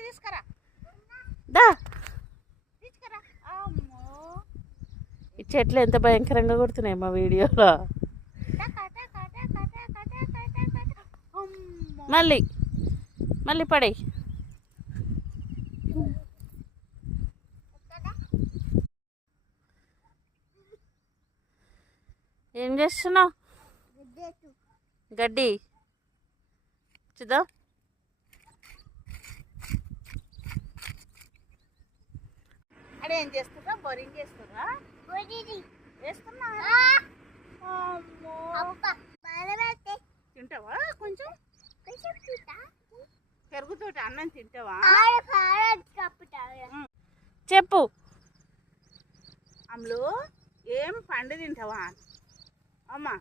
తీసుకురా దా. తీసుకురా. అమ్మో ఈ చెట్లు ఎంత భయంకరంగా కొడుతున్నాయి మా వీడియోలో. మళ్ళీ మళ్ళీ పడే. ఏం చేస్తున్నావు? గడ్డి చూద్దాం. అడే ఏం చేస్తున్నా? బోరింగ్ చేస్తున్నా? వేస్తున్నా. తింటావా? కొంచెం పెరుగుతోటి అన్నం తింటావా? చెప్పు. అమ్ములు ఏం పండు తింటావా అమ్మా?